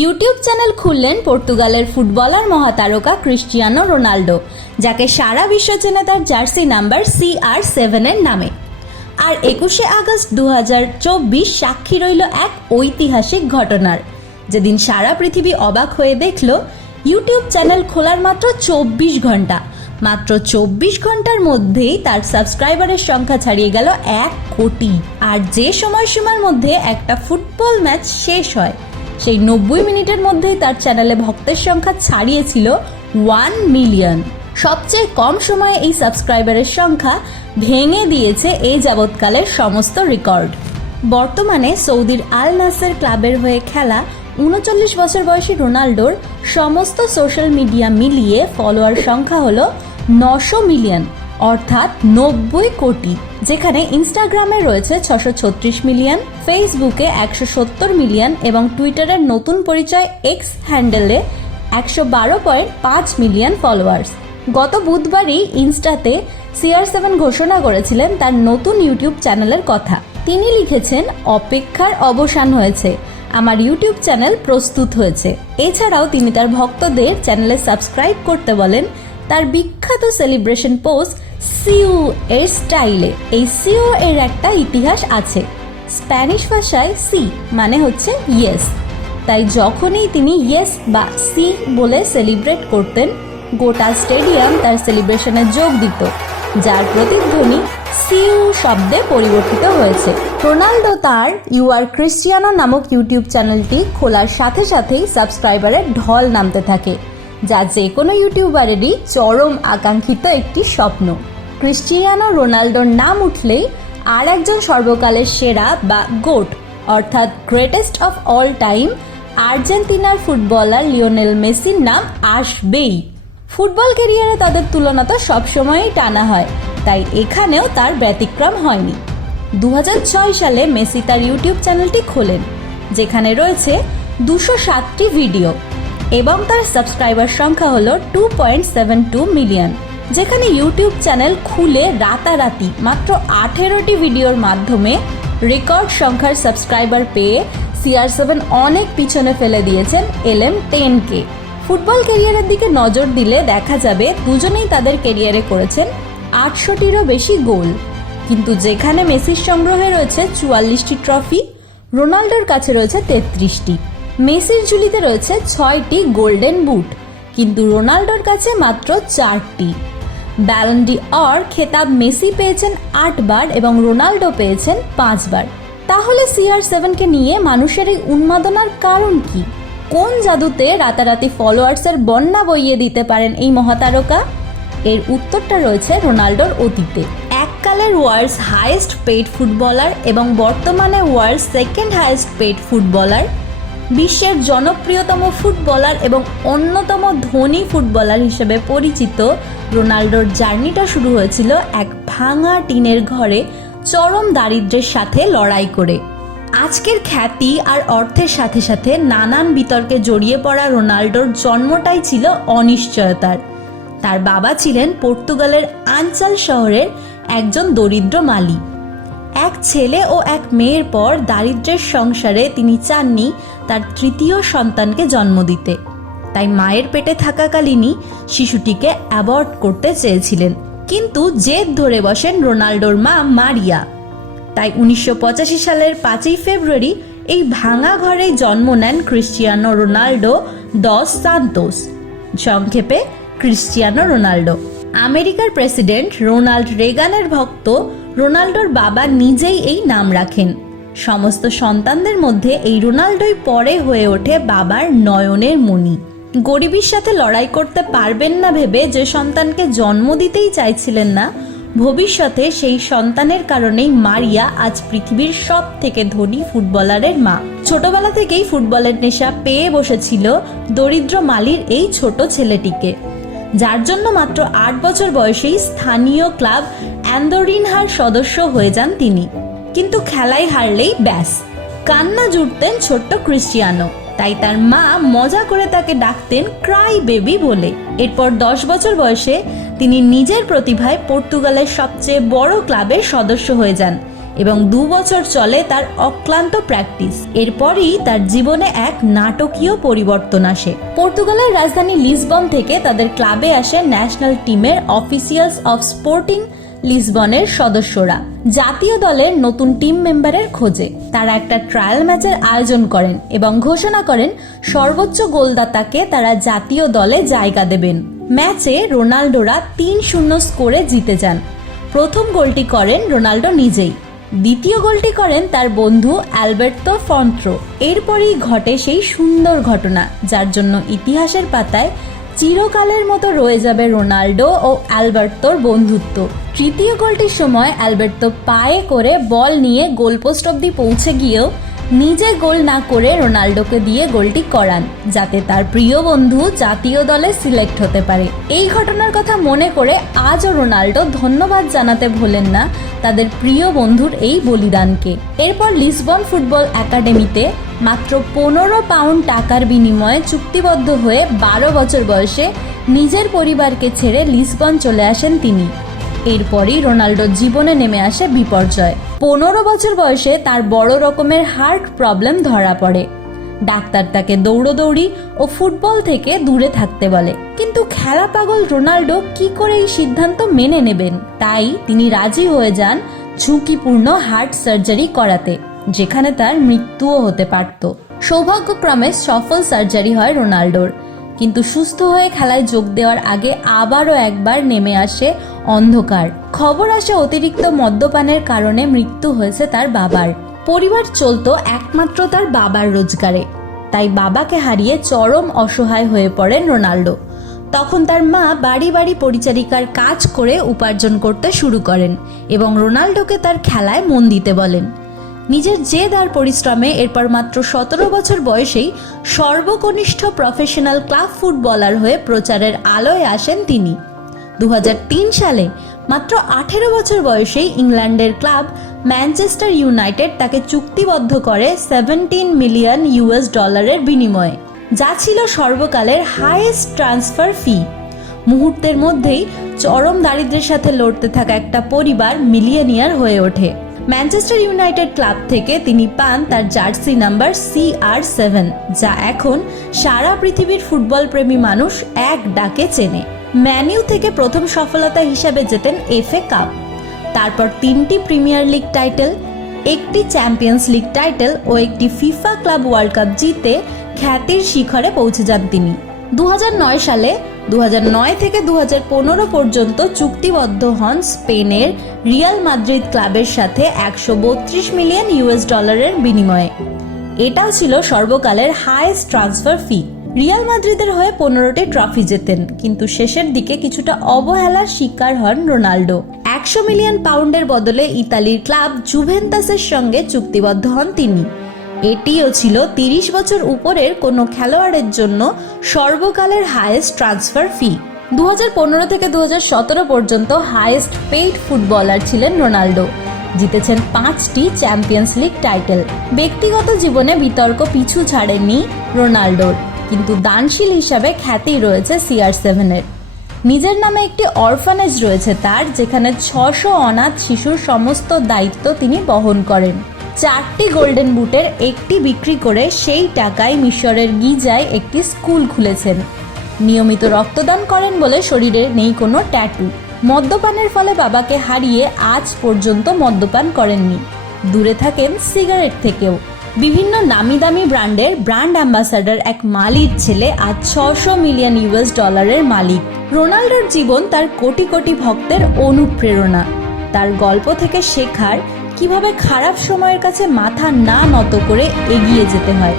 YouTube channel খুললেন পর্তুগালের footballer মহাতারকা Cristiano Ronaldo, যাকে সারা বিশ্ব চেনে তার জার্সি নাম্বার CR7 এর নামে। আর 21শে আগস্ট 2024 সাক্ষী রইল এক ঐতিহাসিক ঘটনার, যেদিন সারা পৃথিবী অবাক হয়ে দেখল ইউটিউব চ্যানেল খোলার মাত্র 24 ঘন্টার মধ্যেই তার সাবস্ক্রাইবারের সংখ্যা ছাড়িয়ে গেল 1 কোটি। আর যে সময়সীমার মধ্যে একটা ফুটবল ম্যাচ শেষ হয়, সেই 90 মিনিটের মধ্যেই তার চ্যানেলে ভক্তের সংখ্যা ছাড়িয়েছিল 1 মিলিয়ন। সবচেয়ে কম সময়ে এই সাবস্ক্রাইবারের সংখ্যা ভেঙে দিয়েছে এই যাবৎকালের সমস্ত রেকর্ড। বর্তমানে সৌদির আল নাসের ক্লাবের হয়ে খেলা 39 বছর বয়সী রোনাল্ডোর সমস্ত সোশ্যাল মিডিয়া মিলিয়ে ফলোয়ার সংখ্যা হলো 900 মিলিয়ন, অর্থাৎ 90 কোটি, যেখানে ইনস্টাগ্রামে রয়েছে 636 মিলিয়ন, ফেসবুকে 170 মিলিয়ন এবং টুইটারের নতুন পরিচয় এক্স হ্যান্ডেলে 112.5 মিলিয়ন ফলোয়ার্স। গত বুধবারই ইনস্টাতে CR7 ঘোষণা করেছিলেন তার নতুন ইউটিউব চ্যানেলের কথা। তিনি লিখেছেন, অপেক্ষার অবসান হয়েছে, আমার ইউটিউব চ্যানেল প্রস্তুত হয়েছে। এছাড়াও তিনি তার ভক্তদের চ্যানেলে সাবস্ক্রাইব করতে বলেন। তার বিখ্যাত সেলিব্রেশন পোস্ট সিউ এর স্টাইলে। এই সিউ এর একটা ইতিহাস আছে। স্প্যানিশ ভাষায় সি মানে হচ্ছে ইয়েস, তাই যখনই তিনি ইয়েস বা সি বলে সেলিব্রেট করতেন, গোটা স্টেডিয়াম তার সেলিব্রেশনে যোগ দিত, যার প্রতিধ্বনি সিউ শব্দে পরিবর্তিত হয়েছে। রোনাল্ডো তার ইউ আর ক্রিস্টিয়ানো নামক ইউটিউব চ্যানেলটি খোলার সাথে সাথেই সাবস্ক্রাইবারের ঢল নামতে থাকে, যা যে কোনো ইউটিউবারেরই চরম আকাঙ্ক্ষিত একটি স্বপ্ন। ক্রিস্টিয়ানো রোনাল্ডোর নাম উঠলেই আর একজন সর্বকালের সেরা বা গোট অর্থাৎ গ্রেটেস্ট অফ অল টাইম আর্জেন্টিনার ফুটবলার লিওনেল মেসির নাম আসবেই। ফুটবল ক্যারিয়ারে তাদের তুলনা তো সবসময়ই টানা হয়, তাই এখানেও তার ব্যতিক্রম হয়নি। 2006 সালে মেসি তার ইউটিউব চ্যানেলটি খোলেন, যেখানে রয়েছে 207টি ভিডিও এবং তার সাবস্ক্রাইবার সংখ্যা হলো 2.72 মিলিয়ন। যেখানে ইউটিউব চ্যানেল খুলে রাতারাতি মাত্র 18টি ভিডিওর মাধ্যমে রেকর্ড সংখ্যার সাবস্ক্রাইবার পেয়ে CR7 অনেক পিছনে ফেলে দিয়েছেন LM10কে। ফুটবল ক্যারিয়ারের দিকে নজর দিলে দেখা যাবে দুজনেই তাদের ক্যারিয়ারে করেছেন 800টিরও বেশি গোল। কিন্তু যেখানে মেসির সংগ্রহে রয়েছে 44টি ট্রফি, রোনাল্ডোর কাছে রয়েছে 33টি। মেসির ঝুলিতে রয়েছে 6টি গোল্ডেন বুট, কিন্তু রোনাল্ডোর কাছে মাত্র 4টি। ব্যালন ডি অর খেতাব মেসি পেয়েছেন 8 বার এবং রোনাল্ডো পেয়েছেন 5 বার। তাহলে CR7কে নিয়ে মানুষের এই উন্মাদনার কারণ কি? কোন জাদুতে রাতারাতি ফলোয়ার্সের বন্যা বইয়ে দিতে পারেন এই মহাতারকা? এর উত্তরটা রয়েছে রোনাল্ডোর অতীতে। এককালের ওয়ার্ল্ডস হাইয়েস্ট পেইড ফুটবলার এবং বর্তমানে world's second highest paid footballer, বিশ্বের জনপ্রিয়তম ফুটবলার এবং অন্যতম ধনী ফুটবলার হিসেবে পরিচিত রোনাল্ডোর জার্নিটা শুরু হয়েছিল এক ভাঙা টিনের ঘরে চরম দারিদ্র্যের সাথে লড়াই করে। আজকের খ্যাতি আর অর্থের সাথে সাথে নানান বিতর্কে জড়িয়ে পড়া রোনাল্ডোর জন্মটাই ছিল অনিশ্চয়তার। তার বাবা ছিলেন পর্তুগালের আনচাল শহরের একজন দরিদ্র মালি। এক ছেলে ও এক মেয়ের পর দারিদ্র্যের সংসারে তিনি চাননি তার তৃতীয় সন্তানকে জন্ম দিতে, তাই মায়ের পেটে থাকাকালীনই শিশুটিকে অ্যাবর্ট করতে চেয়েছিলেন। কিন্তু জেদ ধরে বসেন রোনাল্ডোর মা মারিয়া। তাই 1985 সালের 5ই ফেব্রুয়ারি এই ভাঙা ঘরেই জন্ম নেন ক্রিস্টিয়ানো রোনাল্ডো দস সান্তোস, সংক্ষেপে ক্রিস্টিয়ানো রোনাল্ডো। আমেরিকার প্রেসিডেন্ট রোনাল্ড রেগানের ভক্ত রোনাল্ডোর বাবা নিজেই এই নাম রাখেন। সমস্ত সন্তানদের মধ্যে এই রোনাল্ডোই পরে হয়ে ওঠে বাবার নয়নের মণি। গরিবের সাথে লড়াই করতে পারবেন না ভেবে যে সন্তানকে জন্ম দিতেই চাইছিলেন না, ভবিষ্যতে সেই সন্তানের কারণেই মারিয়া আজ পৃথিবীর সব থেকে ধনী ফুটবলারের মা। ছোটবেলা থেকেই ফুটবলের নেশা পেয়ে বসেছিল দরিদ্র মালির এই ছোট ছেলেটিকে, যার জন্য মাত্র 8 বছর বয়সেই স্থানীয় ক্লাব অ্যান্দোরিনহার সদস্য হয়ে যান তিনি। কিন্তু খেলায় হারলেই ব্যাস, কান্না জুড়তেন ছোট্ট ক্রিস্টিয়ানো। তাই তার মা মজা করে তাকে ডাকতেন ক্রাই বেবি বলে। এরপর 10 বছর বয়সে তিনি নিজের প্রতিভায় পর্তুগালের সবচেয়ে বড় ক্লাবের সদস্য হয়ে যান এবং 2 বছর চলে তার অক্লান্ত প্র্যাকটিস। এরপরই তার জীবনে এক নাটকীয় পরিবর্তন আসে। পর্তুগালের রাজধানী লিসবন থেকে তাদের ক্লাবে আসে ন্যাশনাল টিমের অফিসিয়ালস অফ স্পোর্টিং লিসবনের সদস্যরা জাতীয় দলের নতুন টিম মেম্বারের খোঁজে। তারা একটা ট্রায়াল ম্যাচের আয়োজন করেন এবং ঘোষণা করেন সর্বোচ্চ গোলদাতাকে তারা জাতীয় দলে জায়গা দেবেন। ম্যাচে রোনাল্ডোরা 3-0 স্কোরে জিতে যান। প্রথম গোলটি করেন রোনাল্ডো নিজেই, দ্বিতীয় গোলটি করেন তার বন্ধু অ্যালবার্তো ফন্ট্রো। এরপরই ঘটে সেই সুন্দর ঘটনা যার জন্য ইতিহাসের পাতায় চিরকালের মতো রয়ে যাবে রোনাল্ডো ও অ্যালবার্তোর বন্ধুত্ব। তৃতীয় গোলটির সময় অ্যালবার্তো পায়ে করে বল নিয়ে গোলপোস্ট অব্দি পৌঁছে গিয়েও নিজে গোল না করে রোনাল্ডোকে দিয়ে গোলটি করান, যাতে তার প্রিয় বন্ধু জাতীয় দলে সিলেক্ট হতে পারে। এই ঘটনার কথা মনে করে আজও রোনাল্ডো ধন্যবাদ জানাতে ভোলেন না তাদের প্রিয় বন্ধুর এই বলিদানকে। এরপর লিসবন ফুটবল একাডেমিতে মাত্র 15 পাউন্ড টাকার বিনিময়ে চুক্তিবদ্ধ হয়ে 12 বছর বয়সে নিজের পরিবারকে ছেড়ে লিসবন চলে আসেন তিনি। এরপরই রোনাল্ডোর জীবনে নেমে আসে বিপর্যয়। 15 বছর বয়সে তার বড় রকমের হার্ট প্রবলেম ধরা পড়ে। ডাক্তার তাকে দৌড়দৌড়ি ও ফুটবল থেকে দূরে থাকতে বলে, কিন্তু খেলা পাগল রোনাল্ডো কি করে এই সিদ্ধান্ত মেনে নেবেন? তাই তিনি রাজি হয়ে যান ঝুঁকিপূর্ণ হার্ট সার্জারি করাতে, যেখানে তার মৃত্যুও হতে পারত। সৌভাগ্যক্রমে সফল সার্জারি হয় রোনাল্ডোর, কিন্তু সুস্থ হয়ে খেলায় যোগ দেওয়ার আগে আবারও একবার নেমে আসে অন্ধকার। খবর আসে অতিরিক্ত মদ্যপানের কারণে মৃত্যু হয়েছে তার বাবার। পরিবার চলতো একমাত্র তার বাবার রোজগারে, তাই বাবাকে হারিয়ে চরম অসহায় হয়ে পড়েন রোনাল্ডো। তখন তার মা বাড়ি বাড়ি পরিচারিকার কাজ করে উপার্জন করতে শুরু করেন এবং রোনাল্ডোকে তার খেলায় মন দিতে বলেন। নিজের জেদ আর পরিশ্রমে এরপর মাত্র 17 বছর বয়সেই সর্বকনিষ্ঠ প্রফেশনাল ক্লাব ফুটবলার হয়ে প্রচারের আলোয় আসেন তিনি। 2003 সালে মাত্র 18 বছর বয়সেই ইংল্যান্ডের ক্লাব ম্যানচেস্টার ইউনাইটেড তাকে চুক্তিবদ্ধ করে $17 মিলিয়ন বিনিময়ে, যা ছিল সর্বকালের হাইয়েস্ট ট্রান্সফার ফি। মুহূর্তের মধ্যেই চরম দারিদ্র্যের সাথে লড়তে থাকা একটা পরিবার মিলিয়নিয়ার হয়ে ওঠে। ম্যানচেস্টার ইউনাইটেড ক্লাব থেকে তিনি পান তার জার্সি নাম্বার CR7, যা এখন সারা পৃথিবীর ফুটবল প্রেমী মানুষ এক ডাকে চেনে। ম্যানইউ থেকে প্রথম সফলতা হিসাবে জেতেন FA কাপ, তারপর 3টি প্রিমিয়ার লিগ টাইটেল, একটি চ্যাম্পিয়ন্স লিগ টাইটেল ও একটি ফিফা ক্লাব ওয়ার্ল্ড কাপ জিতে খ্যাতির শিখরে পৌঁছে যান তিনি। 2009 সালে 2009 থেকে 2015 পর্যন্ত চুক্তিবদ্ধ হন স্পেনের রিয়াল মাদ্রিদ ক্লাবের সাথে $132 মিলিয়ন বিনিময়ে। এটাও ছিল সর্বকালের হাইয়েস্ট ট্রান্সফার ফি। রিয়াল মাদ্রিদের হয়ে 15টি ট্রফি জেতেন, কিন্তু শেষের দিকে কিছুটা অবহেলার শিকার হন রোনাল্ডো। 100 মিলিয়ন পাউন্ডের বদলে ইতালির ক্লাব জুভেন্টাসের সঙ্গে চুক্তিবদ্ধ হন তিনি। এটিও ছিল 30 বছর উপরের কোনো খেলোয়াড়ের জন্য সর্বকালের হাইয়েস্ট ট্রান্সফার ফি। 2015 থেকে 2017 পর্যন্ত হাইয়েস্ট পেইড ফুটবলার ছিলেন রোনাল্ডো। জিতেছেন 5টি চ্যাম্পিয়ন্স লিগ টাইটেল। ব্যক্তিগত জীবনে বিতর্ক পিছু ছাড়েনি রোনাল্ডোর, কিন্তু দানশীল হিসাবে খ্যাতি রয়েছে CR7-এর। নিজের নামে একটি অরফানেজ রয়েছে তার, যেখানে 600 অনাথ শিশুর সমস্ত দায়িত্ব তিনি বহন করেন। 4টি গোল্ডেন বুটের একটি বিক্রি করে সেই টাকায় মিশরের গিজায় একটি স্কুল খুলেছেন। নিয়মিত রক্তদান করেন বলে শরীরে নেই কোনো ট্যাটু। মদ্যপানের ফলে বাবাকে হারিয়ে আজ পর্যন্ত মদ্যপান করেননি, দূরে থাকেন সিগারেট থেকেও। বিভিন্ন নামি দামি ব্র্যান্ডের ব্র্যান্ড অ্যাম্বাসাডার এক মালির ছেলে আজ $600 মিলিয়ন মালিক। রোনাল্ডোর জীবন তার কোটি কোটি ভক্তের অনুপ্রেরণা। তার গল্প থেকে শেখার কিভাবে খারাপ সময়ের কাছে মাথা না নত করে এগিয়ে যেতে হয়।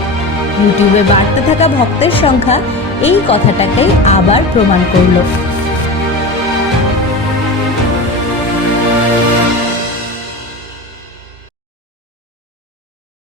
ইউটিউবে বাড়তে থাকা ভক্তের সংখ্যা এই কথাটাকেই আবার প্রমাণ করলো।